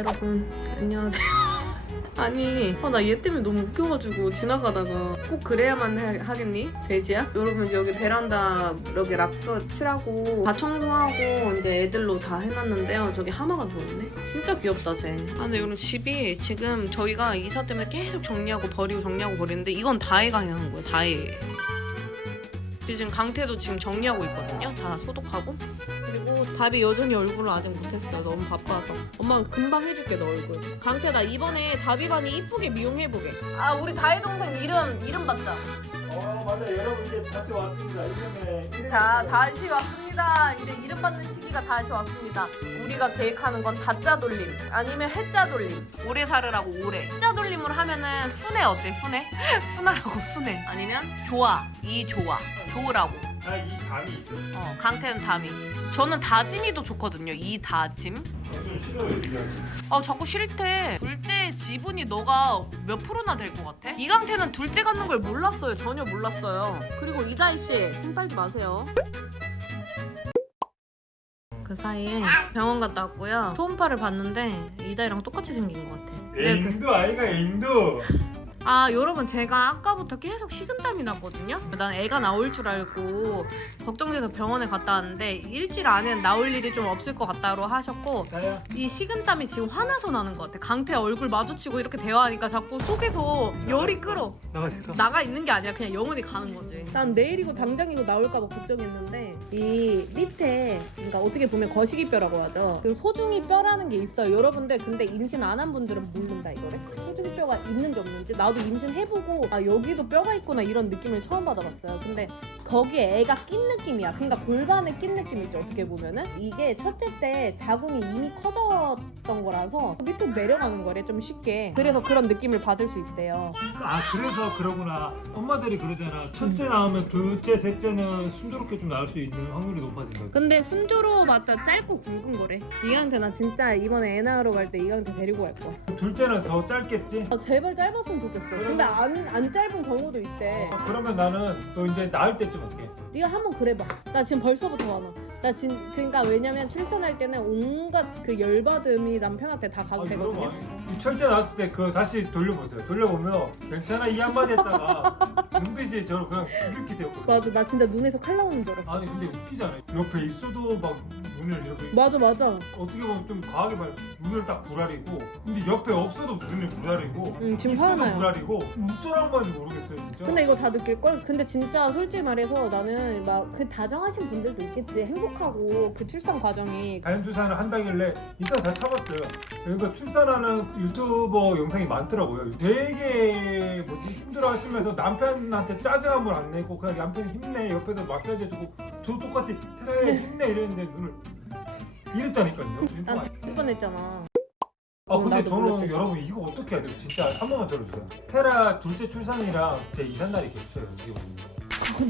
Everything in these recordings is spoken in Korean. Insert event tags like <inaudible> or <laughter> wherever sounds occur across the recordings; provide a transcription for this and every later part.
여러분 안녕하세요. <laughs> 아니 아, 나 얘 때문에 너무 웃겨가지고 지나가다가 꼭 그래야만 하, 하겠니? 돼지야? 여러분 여기 베란다 여기 락스 칠하고 다 청소하고 이제 애들로 다 해놨는데요. 저기 하마가 누웠네. 진짜 귀엽다 쟤. 아 근데 여러분 집이 지금 저희가 이사 때문에 계속 정리하고 버리고 정리하고 버리는데 이건 다혜가 해야 하는 거예요. 다혜. 지금 강태도 지금 정리하고 있거든요. 다 소독하고. 그리고 답이 여전히 얼굴을 아직 못했어. 너무 바빠서. 엄마가 금방 해줄게 너 얼굴. 강태 나 이번에 다비반이 이쁘게 미용해보게. 아 우리 다혜 동생 이름 이름 받자. 어 맞아 여러분 이제 다시 왔습니다 이름에 자 다시 왔습니다. 이제 이름 받는 시기가 다시 왔습니다. 우리가 계획하는 건 다짜 돌림 아니면 해짜 돌림. 오래 살으라고 오래. 해짜 돌림을 하면은 순해 어때 순해? <laughs> 순하라고 순해. 아니면 좋아 이 좋아 좋으라고. 아이 감이 있어 어 강태는 다미. 저는 다짐이도 좋거든요. 이 다짐. 좀 싫어요 이게 아 자꾸 싫대. 둘째 지분이 너가 몇 프로나 될 것 같아? 이강태는 둘째 갖는 걸 몰랐어요. 전혀 몰랐어요. 그리고 이다희 씨, 손 빨지 마세요. 그 사이에 병원 갔다 왔고요. 초음파를 봤는데 이다희랑 똑같이 생긴 것 같아. 인도 아이가 인도 아 여러분 제가 아까부터 계속 식은땀이 났거든요? 난 애가 나올 줄 알고 걱정돼서 병원에 갔다 왔는데 일주일 안에는 나올 일이 좀 없을 것 같다고 하셨고 나야. 이 식은땀이 지금 화나서 나는 것 같아. 강태 얼굴 마주치고 이렇게 대화하니까 자꾸 속에서 열이 끓어. 나가 있어? 나가 있는 게 아니라 그냥 영혼이 가는 거지. 난 내일이고 당장이고 나올까 봐 걱정했는데 이 밑에 그러니까 어떻게 보면 거시기뼈라고 하죠? 그 소중이 뼈라는 게 있어요. 여러분들 근데 임신 안 한 분들은 모른다 이거를 뼈가 있는지 없는지 나도 임신해보고 아 여기도 뼈가 있구나 이런 느낌을 처음 받아봤어요. 근데 거기에 애가 낀 느낌이야. 그러니까 골반에 낀 느낌이죠 어떻게 보면은. 이게 첫째 때 자궁이 이미 커졌던 거라서 밑으로 내려가는 거래 좀 쉽게. 그래서 그런 느낌을 받을 수 있대요. 아 그래서 그러구나. 엄마들이 그러잖아. 첫째 나오면 둘째 셋째는 순조롭게 좀 나올 수 있는 확률이 높아진다. 근데 순조로 맞자 짧고 굵은 거래. 이강태 나 진짜 이번에 애 낳으러 갈 때 이강태 데리고 갈 거야 둘째는 더 짧겠지? 아, 제발 짧았으면 좋겠어. 근데 안, 안 짧은 경우도 있대. 어, 그러면 나는 너 이제 나을 때쯤 올게 네가 한번 그래봐. 나 지금 벌써부터 화나. 나 진, 그러니까 왜냐면 출산할 때는 온갖 그 열받음이 남편한테 다 가도 아, 되거든요 여러분, 첫째 나왔을 때 그 다시 돌려보세요. 돌려보면 괜찮아? 이 한마디 했다가 눈빛이 저를 그냥 이렇게 되었거든요. 맞아. 나 진짜 눈에서 칼 나오는 줄 알았어. 아니 근데 웃기잖아요. 옆에 있어도 막 눈을 이렇게 맞아 맞아. 어떻게 보면 좀 과하게 말 눈을 딱 부라리고 근데 옆에 없어도 눈을 부라리고 응, 지금 있어도 화나요. 부라리고 어쩌라는 말인지 모르겠어요 진짜. 근데 이거 다 느낄걸? 근데 진짜 솔직히 말해서 나는 막 그 다정하신 분들도 있겠지. 행복하고 그 출산 과정이 자연 출산을 한다길래 일단 다 참았어요. 그러니까 출산하는 유튜버 영상이 많더라고요 되게 뭐지 힘들어하시면서 남편한테 짜증함을 안 내고 그냥 남편이 힘내 옆에서 마사지 해주고 저 똑같이 테라에 힘내 이랬는데 눈을 이랬다니까요 난될 뻔했잖아 아 근데 나도 저는 몰랐지. 여러분 이거 어떻게 해야 돼요? 진짜 한 번만 들어주세요. 테라 둘째 출산이랑 제 이산날이 겹쳐요. 이게 뭐.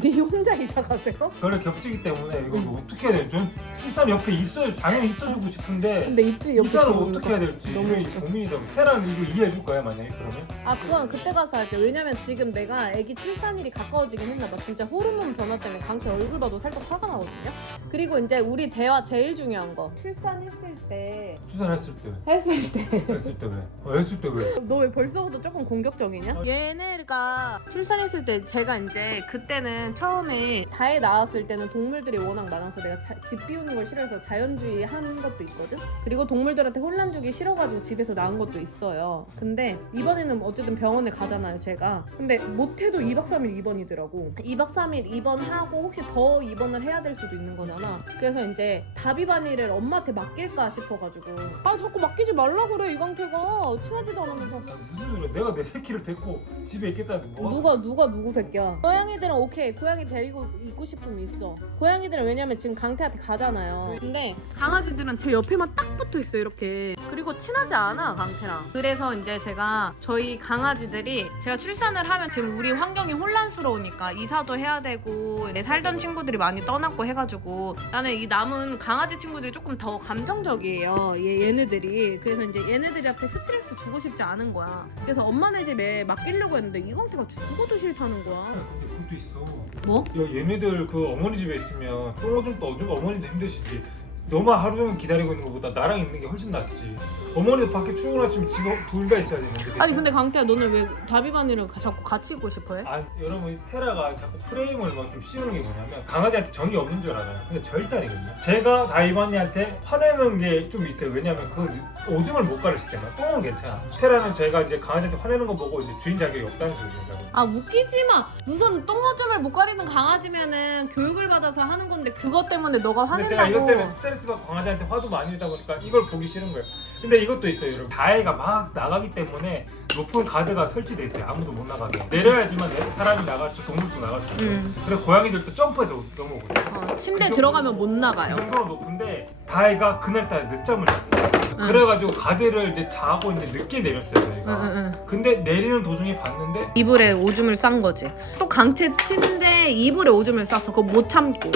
네 혼자 이사 가세요? 그걸 겹치기 때문에 이거 뭐 어떻게 해야 돼요? 전 출산 옆에 있어 당연히 있어주고 싶은데 근데 이틀 옆에 출산을 들어오는 어떻게 거. 해야 될지 너무 이게 고민이 되고 테라는 이거 이해해 줄 거야 만약에 그러면? 아 그건 그때 가서 할게 왜냐면 지금 내가 아기 출산일이 가까워지긴 했나 봐 진짜 호르몬 변화 때문에 강태 얼굴 봐도 살짝 화가 나거든요 그리고 이제 우리 대화 제일 중요한 거 출산했을 때 출산했을 때 했을 때 했을 때 왜? 어, 했을 때 왜? 너 왜 벌써부터 조금 공격적이냐? 얘네가 출산했을 때 제가 이제 그때는 처음에 다해 나왔을 때는 동물들이 워낙 많아서 내가 자- 집 비우는 걸 싫어해서 자연주의 한 것도 있거든? 그리고 동물들한테 혼란 주기 싫어가지고 집에서 낳은 것도 있어요. 근데 이번에는 어쨌든 병원에 가잖아요, 제가. 근데 못해도 2박 3일 입원이더라고. 2박 3일 입원하고 혹시 더 입원을 해야 될 수도 있는 거잖아. 그래서 이제 다비바니를 엄마한테 맡길까 싶어가지고. 아, 자꾸 맡기지 말라 그래, 이광태가. 친하지도 않으면서. 아, 무슨 소리야? 내가 내 새끼를 데리고 집에 있겠다는데 뭐? 누가 누가 누구 새끼야? 고양이들은 오케이 고양이 데리고 있고 싶으면 있어. 고양이들은 왜냐면 지금 강태한테 가잖아요. 근데 강아지들은 제 옆에만 딱 붙어 있어 이렇게. 그리고 친하지 않아 강태랑. 그래서 이제 제가 저희 강아지들이 제가 출산을 하면 지금 우리 환경이 혼란스러우니까 이사도 해야 되고 내 살던 친구들이 많이 떠났고 해가지고 나는 이 남은 강아지 친구들이 조금 더 감정적이에요. 얘 얘네들이. 그래서 이제 얘네들한테 스트레스 주고 싶지 않은 거야. 그래서 엄마네 집에 맡기려고 했는데 이광태가 죽어도 싫다는 거야. 근데 그것도 있어. 뭐? 야 얘네들 그 어머니 집에 있으면 똥 오줌 떠 오줌 어머니도 힘드시지 너만 하루 종일 기다리고 있는 것보다 나랑 있는 게 훨씬 낫지. 어머니도 밖에 출근하시면 지금 둘 다 있어야 되는데. 아니 근데 강태야 너는 왜 다비바니를 자꾸 같이 있고 싶어해? 아, 여러분 테라가 자꾸 프레임을 막 좀 씌우는 게 뭐냐면 강아지한테 정이 없는 줄 알아요. 근데 절대 아니거든요. 제가 다이바니한테 화내는 게 좀 있어요. 왜냐면 그 오줌을 못 가르칠 때만 똥은 괜찮아. 테라는 제가 이제 강아지한테 화내는 거 보고 이제 주인 자격이 없다는 소리라고. 아 웃기지 마. 무슨 똥오줌을 못 가리는 강아지면은 교육을 받아서 하는 건데 그것 때문에 너가 근데 제가 이것 화낸다고. 때문에 스트레스 받고 강아지한테 화도 많이 내다 보니까 이걸 보기 싫은 거예요. 근데 이것도 있어요, 여러분. 다이가 막 나가기 때문에 높은 가드가 설치돼 있어요. 아무도 못 나가게. 내려야지만 내- 사람이 나갈지 동물도 있어요. 음. 그래 고양이들도 점프해서 넘어오거든요. 어, 침대 그 들어가면 못 이 나가요. 정도로 높은데 다이가 그날따라 늦잠을 잤어요. 그래가지고 가드를 이제 자고 이제 늦게 내렸어요 저희가. 응응응. 근데 내리는 도중에 봤는데 이불에 오줌을 싼 거지. 또 강태 침대 이불에 오줌을 쌌어. 그거 못 참고.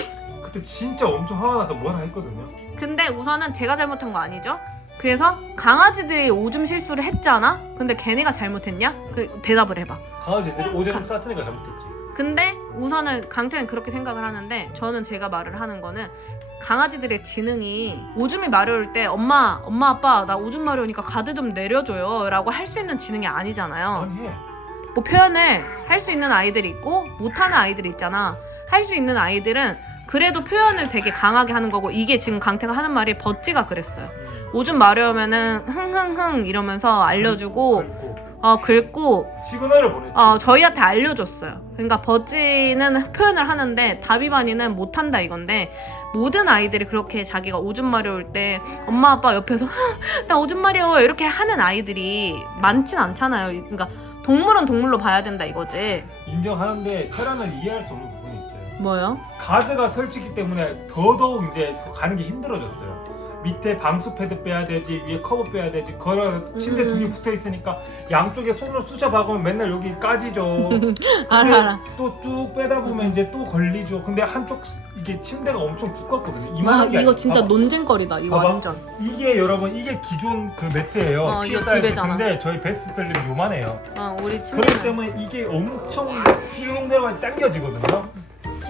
그때 진짜 엄청 화가 나서 뭐 하나 했거든요. 근데 우선은 제가 잘못한 거 아니죠? 그래서 강아지들이 오줌 실수를 했잖아. 근데 걔네가 잘못했냐? 그 대답을 해봐. 강아지들이 오줌 쌌으니까 잘못했지. 근데 우선은 강태는 그렇게 생각을 하는데 저는 제가 말을 하는 거는 강아지들의 지능이 오줌이 마려울 때 엄마 엄마 아빠 나 오줌 마려우니까 가드 좀 내려줘요 라고 할 수 있는 지능이 아니잖아요. 아니 해. 뭐 표현을 할 수 있는 아이들이 있고 못하는 아이들이 있잖아. 할 수 있는 아이들은 그래도 표현을 되게 강하게 하는 거고 이게 지금 강태가 하는 말이 버찌가 그랬어요. 음. 오줌 마려우면은 흥흥흥 이러면서 알려주고 어 긁고 시그널을 보냈지. 어 저희한테 알려줬어요. 그러니까 버찌는 표현을 하는데 다비바니는 못한다 이건데 모든 아이들이 그렇게 자기가 오줌 마려울 때 엄마 아빠 옆에서 나 오줌 마려워 이렇게 하는 아이들이 많진 않잖아요. 그러니까 동물은 동물로 봐야 된다 이거지. 인정하는데 테라는 이해할 수 없는. 뭐요? 가드가 설치기 때문에 더더욱 이제 가는 게 힘들어졌어요. 밑에 방수 패드 빼야 되지 위에 커버 빼야 되지 걸어 침대 음. 두개 붙어 있으니까 양쪽에 손으로 쑤셔 박으면 맨날 여기 까지죠. <laughs> 알아 알아. 또 쭉 빼다 보면 이제 또 걸리죠. 근데 한쪽 이게 침대가 엄청 두껍거든요. 와 이만한 게 이거. 진짜 봐봐. 논쟁거리다 이거 봐봐. 완전. 이게 여러분 이게 기존 그 매트예요. 어, 퀸 이거 두 사이즈. 배잖아. 근데 저희 베스트셀러는 요만해요. 어 우리 그렇기 침대는 때문에 이게 엄청 쭉 내려가서 당겨지거든요.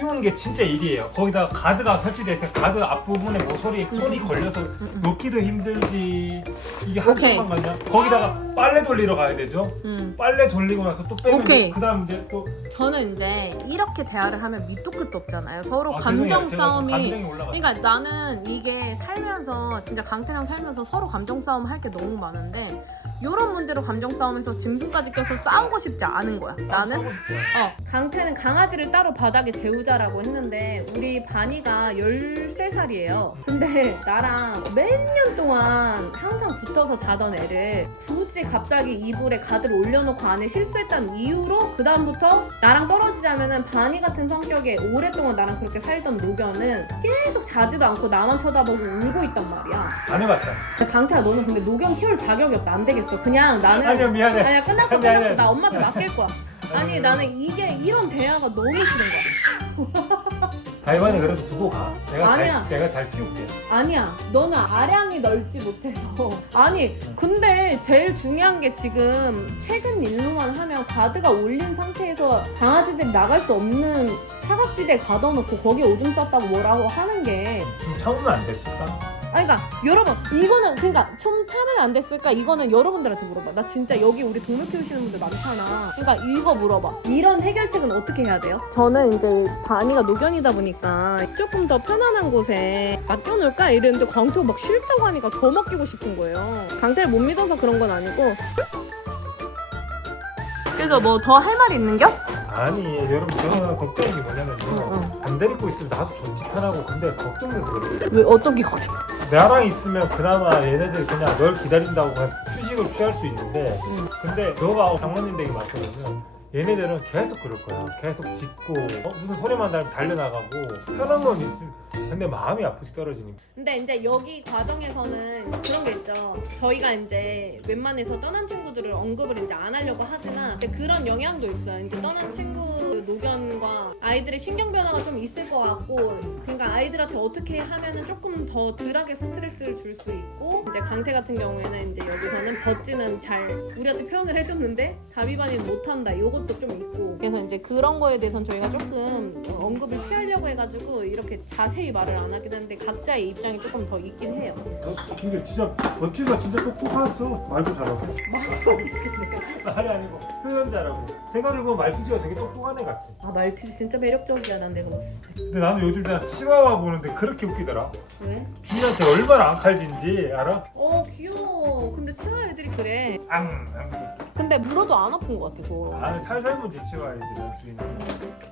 끼우는 게 진짜 일이에요. 거기다 가드가 설치돼 있어요. 가드 앞부분에 모서리에 손이 걸려서 음, 놓기도 힘들지. 이게 오케이. 한쪽만 가냐? 거기다가 빨래 돌리러 가야 되죠. 음. 빨래 돌리고 나서 또 빼면 오케이. 그다음 이제 또 저는 이제 이렇게 대화를 하면 밑도 끝도 없잖아요. 서로 아, 감정 죄송해요. 제가 싸움이 감정이 올라가. 그러니까 나는 이게 살면서 진짜 강태랑 살면서 서로 감정 싸움 할 게 너무 많은데 이런 문제로 감정 싸움에서 짐승까지 껴서 싸우고 싶지 않은 거야. 나는 어 강태는 강아지를 따로 바닥에 재우자라고 했는데 우리 바니가 13살이에요. 근데 나랑 몇 년 동안 항상 붙어서 자던 애를 굳이 갑자기 이불에 가드를 올려놓고 안에 실수했다는 이유로 그 다음부터 나랑 떨어지자면은 바니 같은 성격에 오랫동안 나랑 그렇게 살던 노견은 계속 자지도 않고 나만 쳐다보고 울고 있단 말이야. 안 해봤다. 강태야 너는 근데 노견 키울 자격이 없다 안 되겠어. 그냥 나는 아니야 미안해. 아니야 끝났어 아니, 끝났어. 나 엄마한테 맡길 거야. 아니 나는 이게 이런 대화가 너무 싫은 거야. <laughs> 다이반에 그래도 두고 가. 내가 아니야. 잘 내가 잘 키울게. 아니야 너는 아량이 넓지 못해서 <laughs> 아니 근데 제일 중요한 게 지금 최근 일로만 하면 가드가 올린 상태에서 강아지들이 나갈 수 없는 사각지대에 가둬놓고 거기에 오줌 쌌다고 뭐라고 하는 게좀 참으면 안 됐을까? 아니 그러니까 여러분 이거는 그러니까 좀 참으면 안 됐을까 이거는 여러분들한테 물어봐 나 진짜 여기 우리 동물 키우시는 분들 많잖아 그러니까 이거 물어봐 이런 해결책은 어떻게 해야 돼요? 저는 이제 바니가 노견이다 보니까 조금 더 편안한 곳에 맡겨놓을까 이랬는데 강태가 막 싫다고 하니까 더 맡기고 싶은 거예요 강태를 못 믿어서 그런 건 아니고 그래서 뭐 더 할 말이 있는겨? 아니 여러분 저는 걱정이 뭐냐면요. 응, 안 데리고 있으면 나도 좋지 편하고 근데 걱정돼서 그래요. 왜 어떤 게 걱정? 나랑 있으면 그나마 얘네들 그냥 널 기다린다고 그냥 휴식을 취할 수 있는데 응. 근데 너가 장모님 댁에 맞춰보면 얘네들은 계속 그럴 거야 계속 짖고 어? 무슨 소리만 나면 달려나가고 편한 건 있음 근데 마음이 아프지 떨어지니까 근데 이제 여기 과정에서는 그런 게 있죠. 저희가 이제 웬만해서 떠난 친구들을 언급을 이제 안 하려고 하지만 근데 그런 영향도 있어요. 이제 떠난 친구 노견과 아이들의 신경 변화가 좀 있을 것 같고 그러니까 아이들한테 어떻게 하면은 조금 더 덜하게 스트레스를 줄 수 있고 이제 강태 같은 경우에는 이제 여기서는 덧지는 잘 우리한테 표현을 해줬는데 다비바니는 못한다 이 것도 좀 있고. 그래서 이제 그런 거에 대해서는 저희가 조금 어, 언급을 피하려고 해가지고 이렇게 자세히 말을 안 하긴 했는데 각자의 입장이 조금 더 있긴 해요. 너 근데 진짜 버티가 진짜 똑똑하셨어. 말도 잘하고. 말이 아니고 표현 잘하고. 생각해보면 말투지가 되게 똑똑한 애 같아. 아 말티즈 진짜 매력적이야 난 내가 봤을 때. 근데 나는 요즘 그냥 치와와 보는데 그렇게 웃기더라. 왜? 주인한테 얼마나 안 칼진지 알아? 어 귀여워. 근데 치마 애들이 그래. 앙! 앙. 근데 물어도 안 아픈 것 같아 그거 아 살살 애들은 주인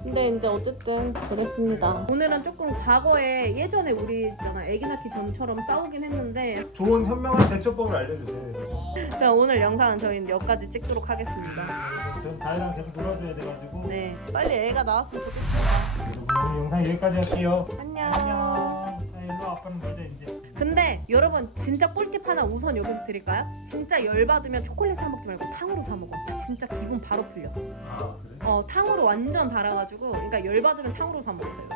근데 이제 어쨌든 그랬습니다. 오늘은 조금 과거에 예전에 우리 있잖아 애기 낳기 전처럼 싸우긴 했는데 좋은 현명한 대처법을 알려주세요 그럼 오늘 영상은 저희는 여기까지 찍도록 하겠습니다. 전 다이랑 계속 놀아줘야 돼가지고 네, 빨리 애가 나왔으면 좋겠어요. 여러분 오늘 영상 여기까지 할게요 안녕. 안녕 자 일로 아빠는 이제 여러분 진짜 꿀팁 하나 우선 여기서 드릴까요? 진짜 열 받으면 초콜릿 사 먹지 말고 탕으로 사 먹어. 나 진짜 기분 바로 풀려. 아 그래? 어 탕으로 완전 달아가지고 그러니까 열 받으면 탕으로 사 먹으세요.